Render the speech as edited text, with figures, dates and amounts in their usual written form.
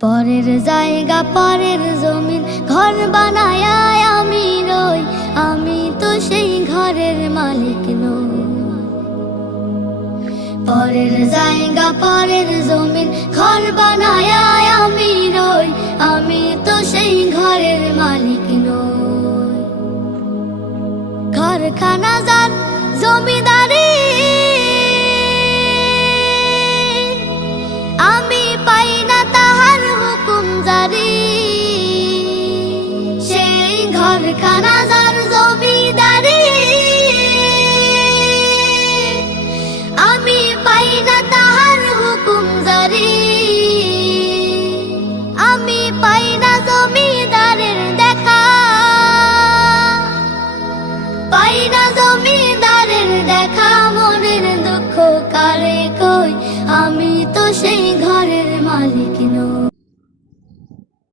পরের জায়গা পরের জমিন ঘর বানায় আমি রই, আমি তো সেই ঘরের মালিক নই। পরের জায়গা পরের জমিন ঘর বানায়